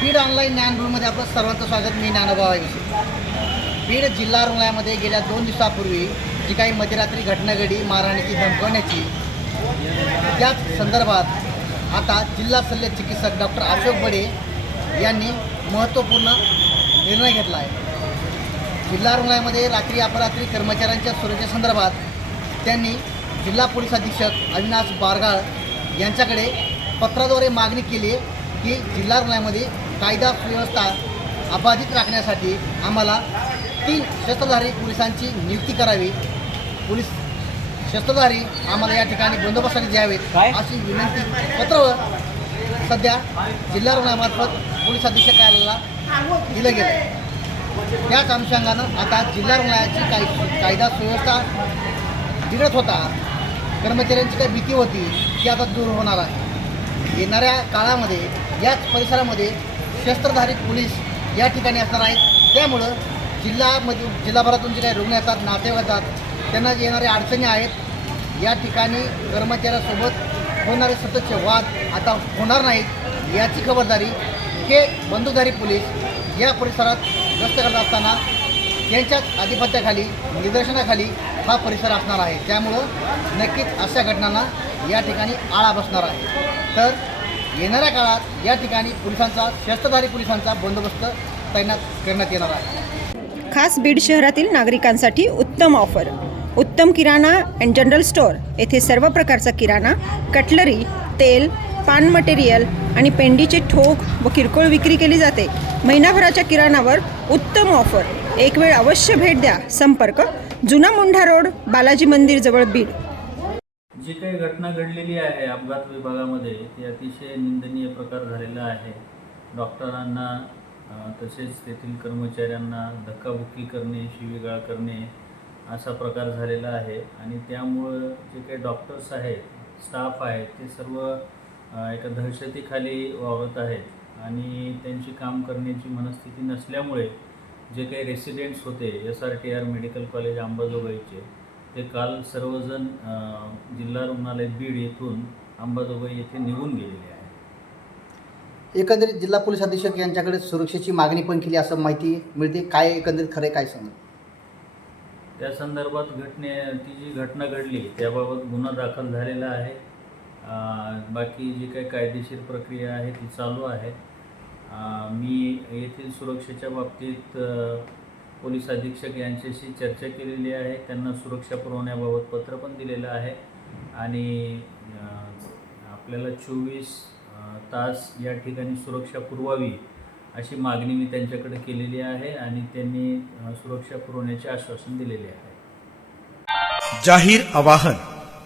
Beed online ज्ञान रूममध्ये आपलं सर्वांचं स्वागत. मी ज्ञानोबा बीड जिल्हा रुग्णालयामध्ये गेल्या दोन दिवसापूर्वी जी काही मध्यरात्री घटना घडी महाराणीची धमकवण्याची त्याच संदर्भात आता जिल्हा शल्य चिकित्सक डॉक्टर अशोक बडे यांनी महत्त्वपूर्ण निर्णय घेतला आहे. जिल्हा रुग्णालयामध्ये रात्री अपरात्री कर्मचाऱ्यांच्या सुरक्षेसंदर्भात त्यांनी जिल्हा पोलीस अधीक्षक अविनाश बारगाळ यांच्याकडे पत्राद्वारे मागणी केली की जिल्हा रुग्णालयामध्ये कायदा सुव्यवस्था अबाधित राखण्यासाठी आम्हाला तीन शस्त्रधारी पोलिसांची नियुक्ती करावी. पोलीस शस्त्रधारी आम्हाला या ठिकाणी बंदोबस्ताने द्यावेत? अशी विनंती पत्र सध्या जिल्हा रुग्णालयामार्फत पोलीस अधीक्षक कार्यालयाला दिलं गेलं. त्याच अनुषंगानं आता जिल्हा रुग्णालयाची काही कायदा सुव्यवस्था बिघडत होता. कर्मचाऱ्यांची काही भीती होती ती आता दूर होणार आहे. येणाऱ्या काळामध्ये याच परिसरामध्ये शस्त्रधारी पोलीस या ठिकाणी असणार आहेत. त्यामुळं जिल्ह्यामध्ये जिल्हाभरातून जे काही रुग्ण येतात नातेवाईक येतात त्यांना येणाऱ्या अडचणी आहेत. या ठिकाणी कर्मचाऱ्यासोबत होणारे सततचे वाद आता होणार नाहीत. याची खबरदारी हे बंदूकधारी पोलीस या परिसरात गस्त करत असताना यांच्याच आधिपत्याखाली निदर्शनाखाली हा परिसर असणार आहे. त्यामुळं नक्कीच अशा घटनांना या ठिकाणी आळा बसणार आहे. तर येणाऱ्या काळात या ठिकाणी पोलिसांचा शस्त्रधारी पोलिसांचा बंदोबस्त तैनात करण्यात येणार आहे. खास बीड शहरातील नागरिकांसाठी उत्तम ऑफर. उत्तम किराणा अँड जनरल स्टोअर. येथे सर्व प्रकारचा किराणा कटलरी तेल पान मटेरियल आणि पेंडीचे ठोक व किरकोळ विक्री केली जाते. महिनाभराच्या किराणावर उत्तम ऑफर. एक वेळ अवश्य भेट द्या. संपर्क जुना मुंढा रोड बालाजी मंदिर जवळ बीड. जी काही घटना घडलेली आहे अपघात विभागामध्ये ती अतिशय निंदनीय प्रकार झालेला आहे. डॉक्टरांना तसेच तेथील कर्मचाऱ्यांना धक्काबुक्की करणे शिवीगाळ करणे असा प्रकार झालेला आहे आणि त्यामुळं जे काही डॉक्टर्स आहेत स्टाफ आहेत ते सर्व एका दहशतीखाली वावरत आहेत. आणि त्यांची काम करण्याची मनस्थिती नसल्यामुळे जे काही रेसिडेंट्स होते S R T R medical college अंबाजोगाईचे ते काल सर्वजण जिल्हा रुग्णालय बीड येथून अंबाजोगाई येथे निघून गेलेले आहे एकंदरीत जिल्हा पोलीस अधीक्षक यांच्याकडे सुरक्षेची मागणी पण केली असं माहिती मिळते. काय एकंदरीत खरं काय सांगा? त्या संदर्भात घटने ती जी घटना घडली त्याबाबत गुन्हा दाखल झालेला आहे. बाकी जी काही कायदेशीर प्रक्रिया आहे ती चालू आहे. मी येथील सुरक्षेच्या बाबतीत पोलीस अधीक्षक यांच्याशी चर्चा केलेली आहे. त्यांना सुरक्षा पुरवण्याबाबत पत्र पण दिलेलं आहे. आणि आपल्याला चोवीस तास या ठिकाणी सुरक्षा पुरवावी अशी मागणी मी त्यांच्याकडे केलेली आहे आणि त्यांनी सुरक्षा पुरवण्याचे आश्वासन दिलेले आहे. जाहीर आवाहन.